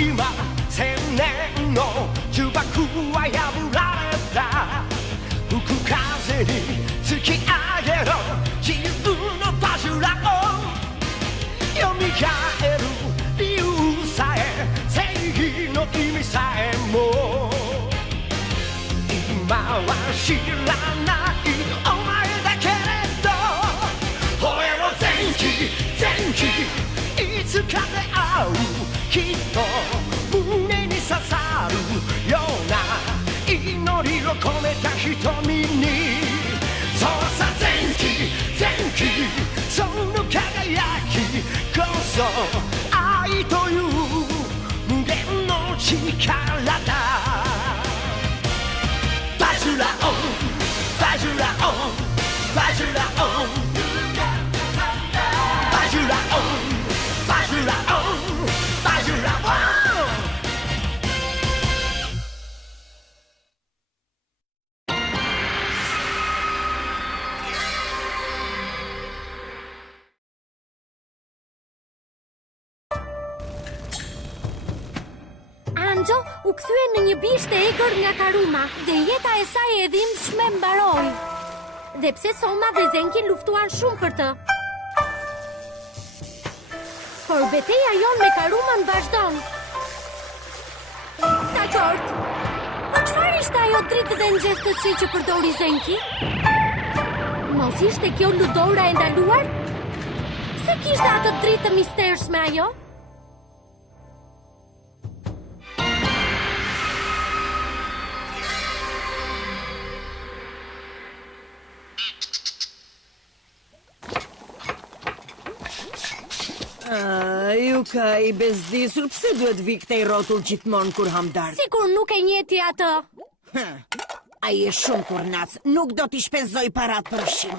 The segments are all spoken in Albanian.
今千年の呪縛は破られた吹く風に突き上げろ自由の柱を蘇る理由さえ正義の意味さえも今は知らないお前だけれど吠えろ前期前期いつかで会うきっと胸に刺さるような祈りを込めた瞳にそうさ前期前期その輝きこそ愛という無限の力だバジュラオンバジュラオンバジュラオンバジュラオンバジュラオンバジュラオンAnxo u kthye në një bishtë e egër nga Karuma dhe jeta e saj e dhimbshme mbaroi. Dhe pse Soma dhe Zenki luftuan shumë për të. Por betejë jon me Karuman vazhdon. Dakord. Po çfarë ishte ajo dritë dhe nxehtësi që përdori Zenki? Mos ishte kjo ludora e ndaluar? Pse kishte atë dritë të mistershme ajo? Ju ka I bezdisur, pse duhet vi këtej rrotull gjithmonë kur ham darkë? Sikur nuk e njeti atë. Ai është shumë kurnac, nuk do t'i shpenzoj parat për ushqim.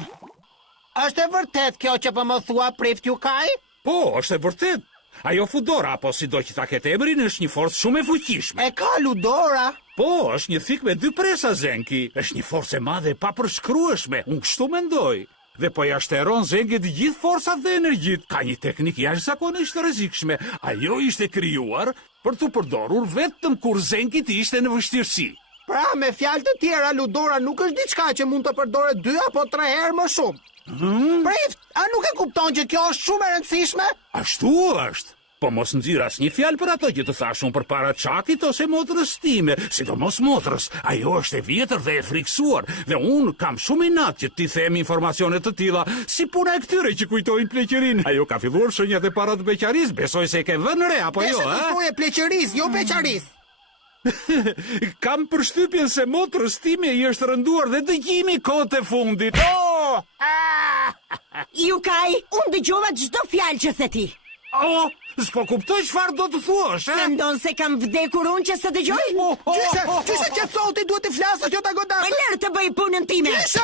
Është e vërtet kjo që po më thua prift ju kaj? Po, është e vërtet. Ajo Fudora, apo si do që ta ketë emrin, është një forcë shumë e fuqishme. E ka Ludora? Po, është një thik me 2 presa Zenki. Është një forcë e madhe e papërshkrueshme, unë kështu mendoj. Dhe po ja shteron Zenki të gjithë forcat dhe energjit. Ka një teknikë jashtëzakonisht rrezikshme. Ajo ishte krijuar për të përdorur vetëm kur Zenki ishte në vështirësi. Pra, me fjalë të tjera, Ludora nuk është diçka që mund të përdoret 2 apo 3 herë më shumë. Prift, a nuk e kupton që kjo është shumë e rëndësishme? Ashtu është. Po mos nxirr asnjë fjalë për ato që të thash unë përpara Çakit ose motrës time, sidomos motrës. Ajo është e vjetër dhe e friksuar, dhe unë kam shumë inat që ti them informacione të tilla, si puna e këtyre që kujtojnë pleqërinë. Ajo ka filluar shenjat e para të beqarisë, besoj se e ke vënë re apo jo, ha? Besoj e pleqërisë, jo beqarisë. Kam përshtypjen se motrës time I është rënduar dhe dëgjimi kohët e fundit. Oh! Yukaj, unë dëgjova çdo fjalë që the ti. Oh, s'po kuptoj çfarë do të thuash, e? Mendon se kam vdekur unë që s'e dëgjoj? Qyse qetësohu ti duhet të flasësh jo ta godash. Më lërë të bëj punën time. Qyse!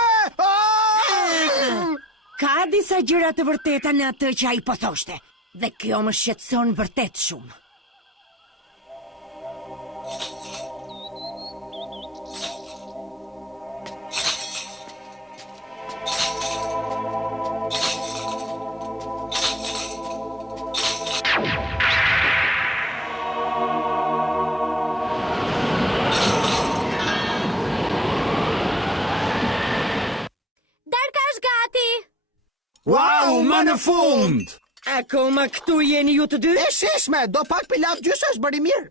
Ka disa gjëra të vërteta në atë që ai po thoshte, dhe kjo më shqetëson vërtet shumë. Wow, më në fund! Akoma këtu jeni ju të dy? E sheshme, do pak pilat gjyshe është bëri mirë.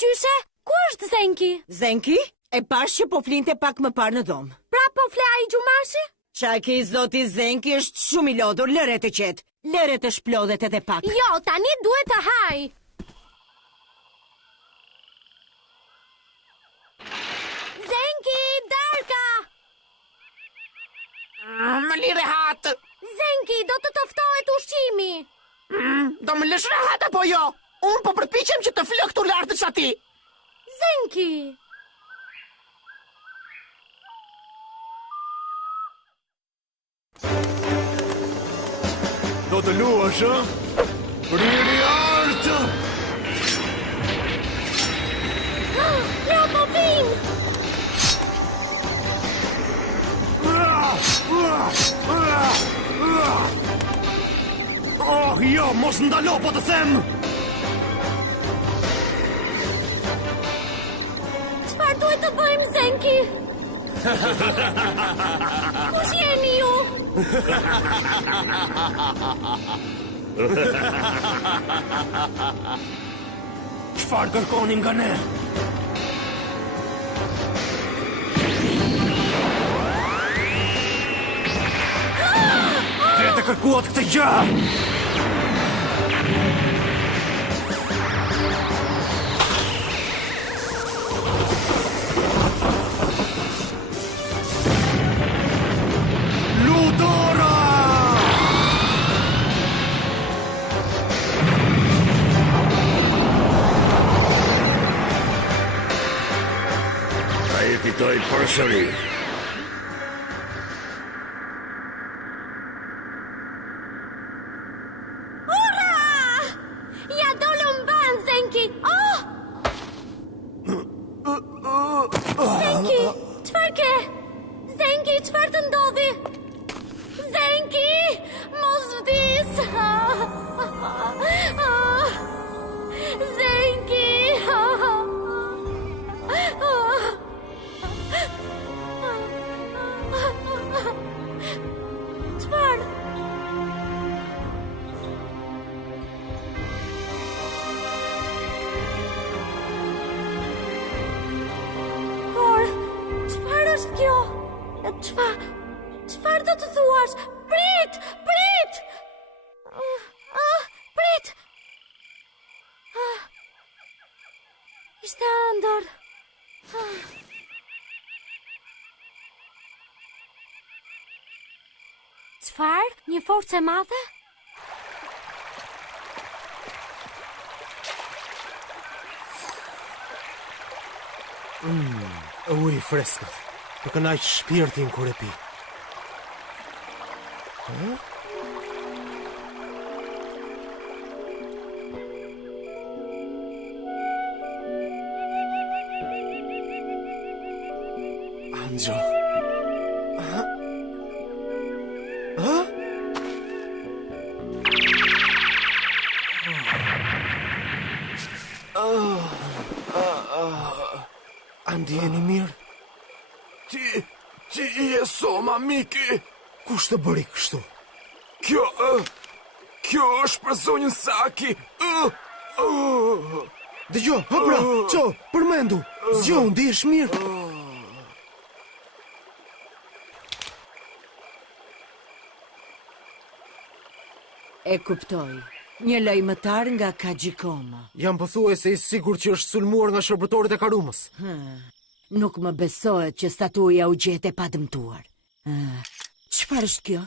Gjyshe, ku është Zenki? Zenki? E pash që po flinte pak më parë në dhomë. Pra po fle ai gjumashi? Çaki zoti Zenki është shumë I lodhur, lëre të qetë. Lëre të shplodhet edhe pak. Jo, tani duhet të haj. Zenki, Darka! Më lire hatë. Zenki, do të toftohet ushqimi. Do më lësh rahat apo jo? Unë po përpiqem që të flë këtu lartë që ati. Zenki! Do të luash, ë? Riri artë! Jo, po vim! Oh, Jo, mos ndalo po të them! Çfarë duhet të bëjmë, Zenki? Kush jeni ju? Çfarë kërkoni nga ne? Dhe të kërkuat këtë gjë! Ludora! Ai fitoi përsëri. Ja dolëm ban, Zenki! Oh! Zenki, çfarë ke? Zenki, çfarë të ndodhi? Zenki, mos vdis! Zenki! Çfarë? Por, çfarë është kjo? Çfarë do të thuash? Prit! Prit! Prit! Ishte ëndër. Çfarë? Një forcë e madhe? Uj, freskët. Të kënaq shpirtin kur e pi. Anjo. Ndjeni mirë? Ti je Soma, Miki! Kush të bëri kështu? Kjo është për zonjën Saki! Dëgjo, hapra, qo, përmendu! Zgjo, ndihesh mirë? E kuptoj. Një lajmëtar nga Kajikoma. Jam pothuajse i sigurt që është sulmuar nga shërbëtorët e Karumës. Nuk më besohet që statuja u gjete pa dëmtuar. Çfarë është kjo?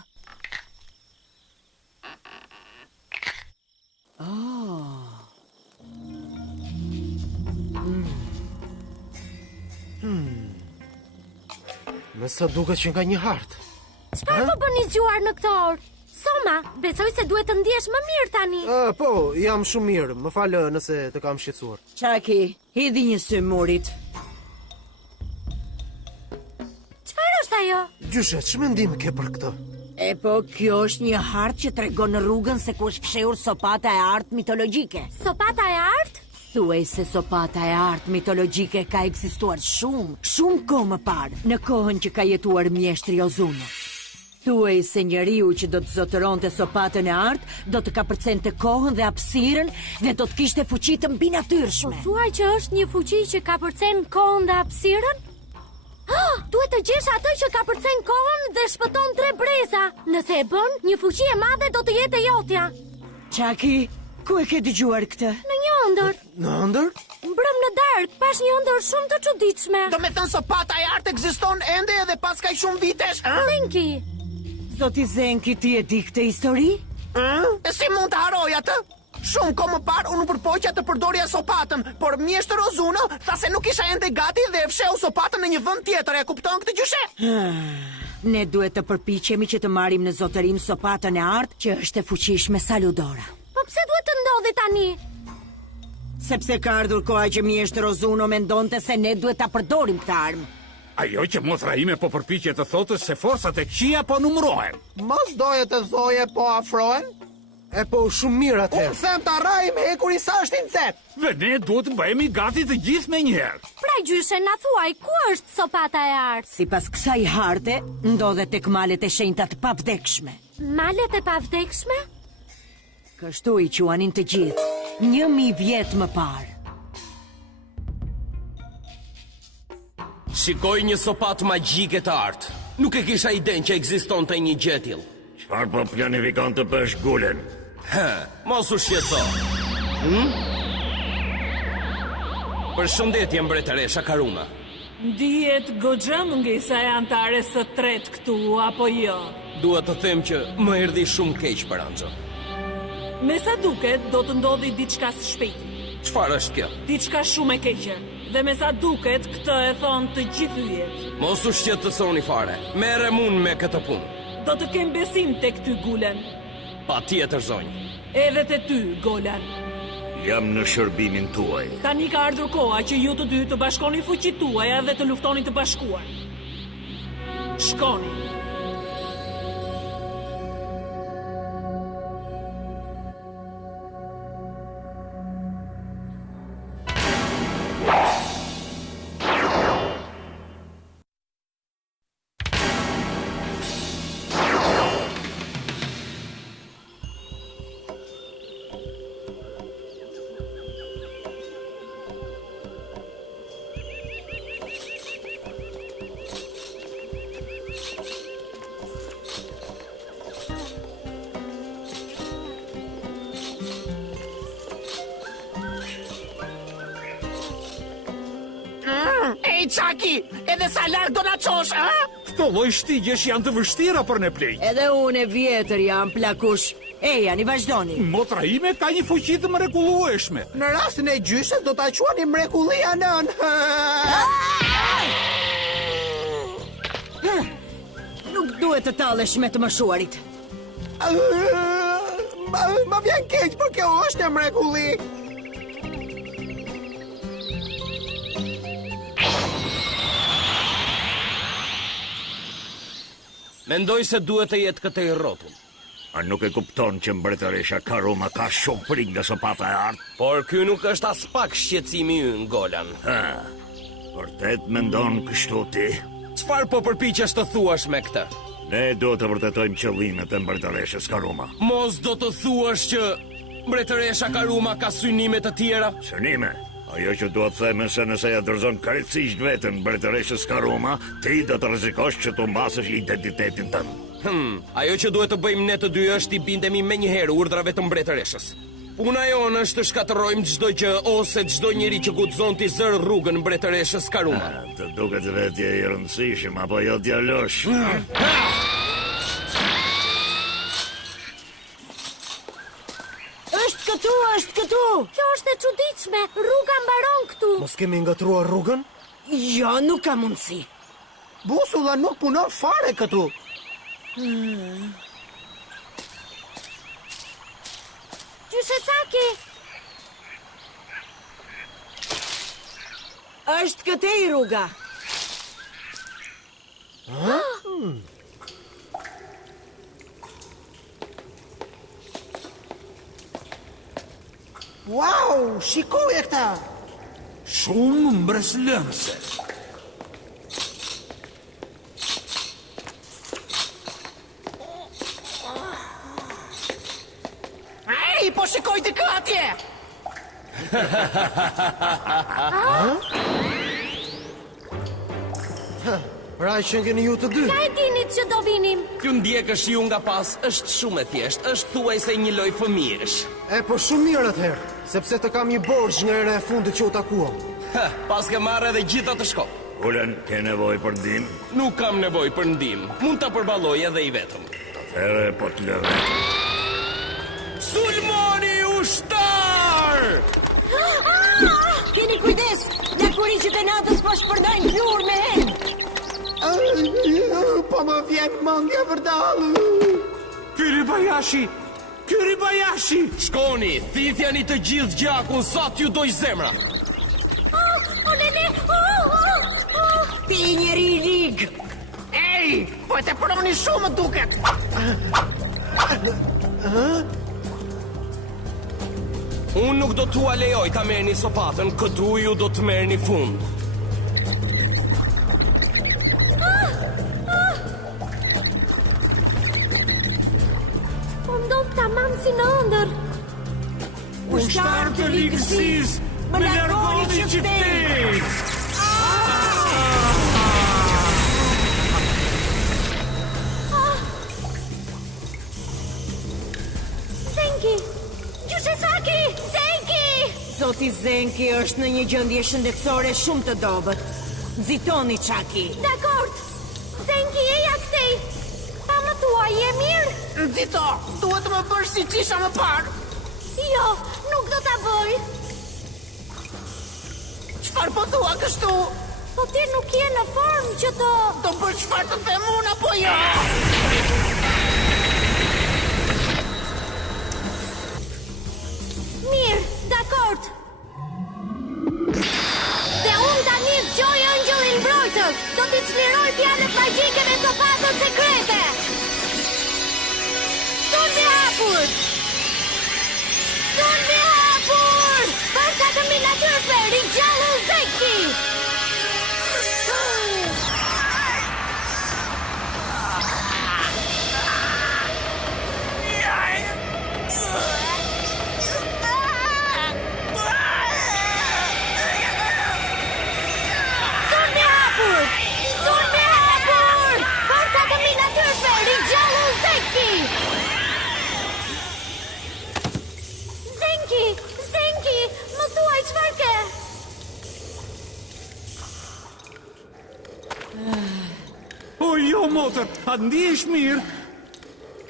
Me sa duket që nga një hartë. Çfarë po bëni zgjuar në këtë orë? Soma, besoj se duhet të ndihesh më mirë tani. Po, jam shumë mirë. Më falë nëse të kam shqetësuar. Çaki, hidhi një sy murit. Çfarë është ajo? Gjyshe, ç'mendim ke për këtë? E po, kjo është një hartë që tregon në rrugën se ku është fshehur sopata e artë mitologjike. Sopata e artë? Thuaj se sopata e artë mitologjike ka ekzistuar shumë kohë më parë, në kohën që ka jetuar mjeshtri Ozuno. Thuaj se njeriu që do të zotëronte sopatën e artë, do të kapërcente kohën dhe hapësirën dhe do të kishte fuqi të mbinatyrshme. Po thuaj që është një fuqi që kapërcen kohën dhe hapësirën? Duhet të gjesh atë që kapërcen kohën dhe shpëton 3 breza. Nëse e bën, një fuqi e madhe do të jetë e jotja. Çaki, ku e ke dëgjuar këtë? Në një ëndër. Në ëndër? Mbrëm në darkë, pash një ëndër shumë të çuditshme. Do me thënë sopata e artë ekziston ende edhe pas kaq shumë vitesh, Zenki. Zoti Zenki, ti e di këtë histori? E si mund të haroj atë? Shumë kohë më parë unë përpoqja të përdorja sopatën, por mjeshtër Ozuno tha se nuk isha ende gati dhe e fsheu sopatën në një vend tjetër. E kupton këtë gjyshe? Ne duhet të përpiqemi që të marrim në zotërim sopatën e artë që është e fuqishme sa Ludora. Po pse duhet të ndodhi tani? Sepse ka ardhur koha që mjeshtër Ozuno mendonte se ne duhet ta përdorim këtë armë. Ajo që motra ime po përpiqet të thotë se forcat e këqija po numërohen. Mos doje të thoje po afrohen? E po, shumë mirë atëherë. Unë them të arrajmë e kur i sa është i nxehtë. Dhe ne duhet të bëhemi gati të gjithë me njëherë. Pra gjyshe na thuaj, ku është sopata e artë? Sipas kësaj harte, ndodhet tek malet e shenjta të pavdekshme. Malet e pavdekshme? Kështu i quanin të gjithë, 1000 vjet më parë. Shikoj një sopat magjike të artë. Nuk e kisha iden që ekziston të një gjetill. Çfarë po planifikon të bësh Gulen? Mos u shqetëso. Përshëndetje mbretëresha Karuma. Ndihet goxha mungesa e antares së tretë këtu, apo jo? Dua të them që më erdhi shumë keq për Anxho. Me sa duket, do të ndodhi diçka së shpejti. Çfarë është kjo? Diçka shumë e keqe. Dhe me sa duket, këtë e thonë të gjithë yjet. Mos u shqetësoni fare. Merrem unë me këtë punë. Do të kem besim tek ty, Gulen. Patjetër, zonjë. Edhe te ty, Golan. Jam në shërbimin tuaj. Tani ka ardhur koha që ju të dy të bashkoni fuqitë tuaja dhe të luftoni të bashkuar. Shkoni. Ej, Çaki, edhe sa larg do na çosh, a? Këto lloj shtigjesh janë të vështira për ne plej. Edhe unë e vjetër jam plakush. Ejani, vazhdoni. Motra ime ka një fuqi të mrekullueshme. Në rastin e gjyshes do ta quani mrekullia nën. Nuk duhet të tallesh me të mëshuarit. Ma vjen keq, por kjo është e mrekulli. Mendoj se duhet të jetë këtej rrotull. A nuk e kupton që mbretëresha Karuma ka shumë frikë nga sopata e artë? Por ky nuk është as pak shqetësimi ynë, Golan. Vërtet mendon kështu ti? Çfarë po përpiqesh të thuash me këtë? Ne do të vërtetojmë qëllimet e mbretëreshës Karuma. Mos do të thuash që mbretëresha Karuma ka synime të tjera? Synime? Ajo që duhet theme se nëse ja dorëzon karricisht veten mbretëreshës Karuma, ti do të rrezikosh që të mbasësh identitetin tënd. Ajo që duhet të bëjmë ne të dy është i bindemi menjëherë urdhrave të mbretëreshës. Puna jonë është të shkatërrojmë çdo gjë ose çdo njeri që guxon të zërë rrugën mbretëreshës Karuma. Të duket vetë i rëndësishëm apo jo djalosh? Është këtu. Kjo është e çuditshme, rruga mbaron këtu. Mos kemi ngatruar rrugën? Jo, nuk ka mundësi. Busulla nuk punon fare këtu. Gjyshe Saki, Është këtej rruga. Wow, shikoje këta. Shumë mbreslënse. Ej, po shikoj të kë atje. Pra që keni ju të dy. na e dinit që do vinim. Kjo ndjekësh ju nga pas është shumë e thjeshtë, është thuajse një lloj fëmijësh. E po shumë mirë atëherë, sepse të kam një borxh nga era e fundit që u takuam. Pas ke marrë edhe gjitha të shkop. Ulen, ke nevojë për ndihmë? Nuk kam nevojë për ndihmë. Mund ta përballoj edhe i vetëm. Atëherë po të lëre. Sulmoni ushtar! Keni kujdes, lakuriqët e natës po shpërndajnë plur me hen. Po më vjen mendja vërdall. Kiribayashi! Kiribayashi! Shkoni, thithjani të gjithë gjakun sa t'ju doj zemra. O lele, Ti njeri i lig. Ej, po e te përoni shumë duket. Unë nuk do t'ua lejoj ta merrni sopatën, këtu ju do të merrni fund. Po ndodh tamam si në ëndër. Ushtar të ligësis, më largoni qiftin! Zenki! Gjusesaki! Zenki! Zoti Zenki është në një gjendje shëndetësore shumë të dobët. Nxitoni Chucky. Dakord! Zenki, eja këtej! Pa më thua, je mirë? Nxito, duhet të më bësh si qisha më parë. Jo, nuk do ta bëj. Çfarë po thua kështu? Po ti nuk je në formë që të... Do bësh çfarë të them unë apo jo? Mirë, dakord. Dhe unë tani Joy Angelin mbrojtës. Do t'i çliroj fjalët magjike me sopatën sekrete. Sundi hapur! Sundi hapur! Forca kombinatyrshme, ringjallu Zenki! Sundi hapur! Sundi hapur! Forca kombinatyrshme, ringjallu Zenki! Zenki, më thuaj çfarë ke? O jo, motër, a ndihesh mirë?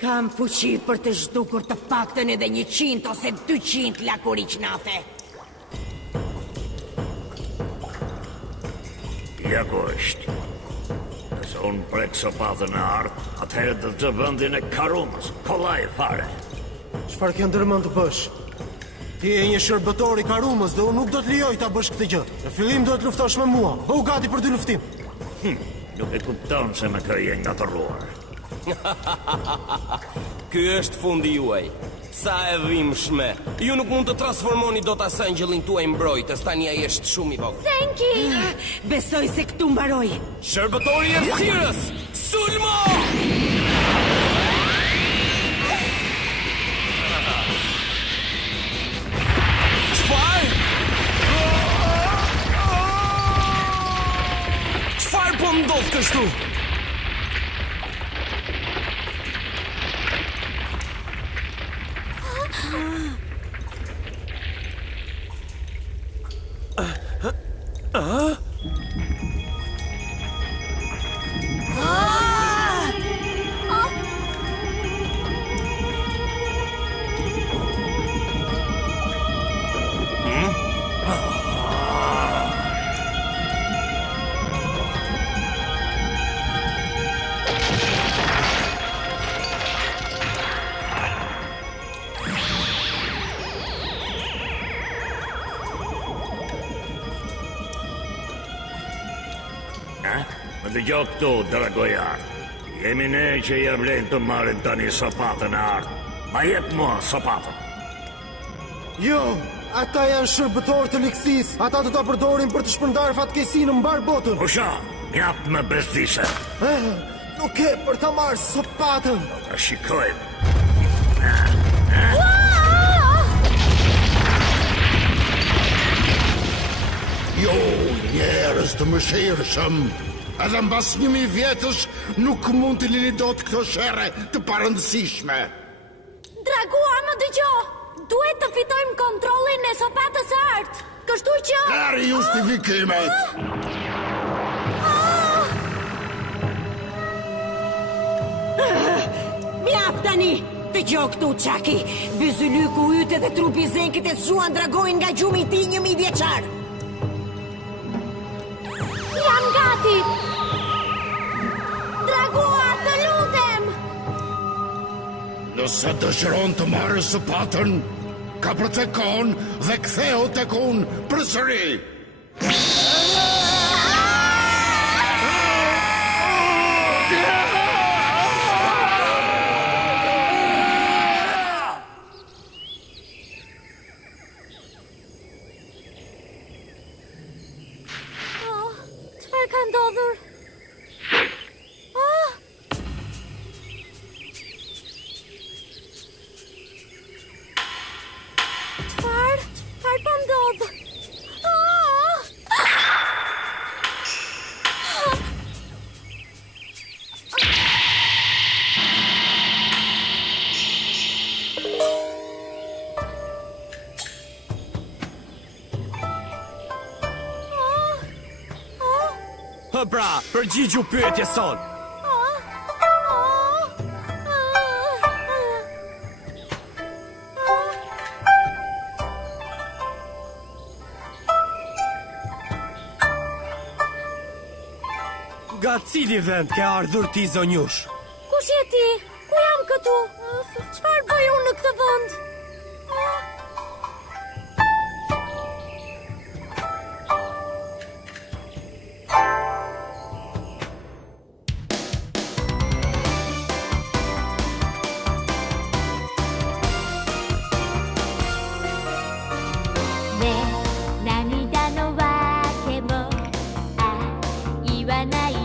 Kam fuqi për të zhdukur të paktën edhe 100 ose 200 lakuriqnate. Ja ku është. Nëse unë prek sopatën e artë, atëherë dhe të vëndin e karumës, kollaj fare. Çfarë ke ndërmend të bësh? Ti je një shërbëtor i karumës dhe unë nuk do të lijoj ta bësh këtë gjë. Në fillim do të luftosh me mua. Bëu gati për dy luftim. Nuk e kupton se me kë je ngatëruar. Ky është fundi juaj. Sa e dhimbshme. Ju nuk mund të transformoni dot as angjëllin tuaj mbrojtës, tani ai është shumë i vogël. Zenki! Besoj se këtu mbaroj. Shërbëtori i errësirës, sulmo! Çfarë po ndodh kështu? Më dëgjo këtu, dragojar. Jemi ne që ja vlen të marrin tani sopatën e artë. Ma jep mua sopatën. Jo, ata janë shërbëtorë të ligësisë. Ata do ta përdorin për të shpërndarë fatkeqësi në mbar botën. Usha, mjaft me bezdishe. Nuk e për ta marrë sopatën. Ta shikojmë. Jo, njerëz të mëshirshëm. Edhe mbas 1000 vjetësh nuk mund të lini dot këto shere të parëndësishme. Dragua, më dëgjo! Duhet të fitojmë kontrollin e sopatës së artë. Kështu që... Erë justifikimet! Mjaft tani! Dëgjoj këtu, Chucky. Byzylyku yt edhe trupi i Zenkit e zgjuan dragojin nga gjumi i tij 1000 vjeçar. Jam gati! Dragua, të lutem! Nëse dëshiron të marrë sopatën, ka për të kohën dhe ktheu tek unë përsëri. Çfarë ka ndodhur? Ah! Çfarë po ndodh? Ah! Pra, përgjigju pyetje son. Nga cili vend ke ardhur ti, zonjush? Kush je ti? Ku jam këtu? Çfarë bëj unë në këtë vend?「ね涙のわけも言わない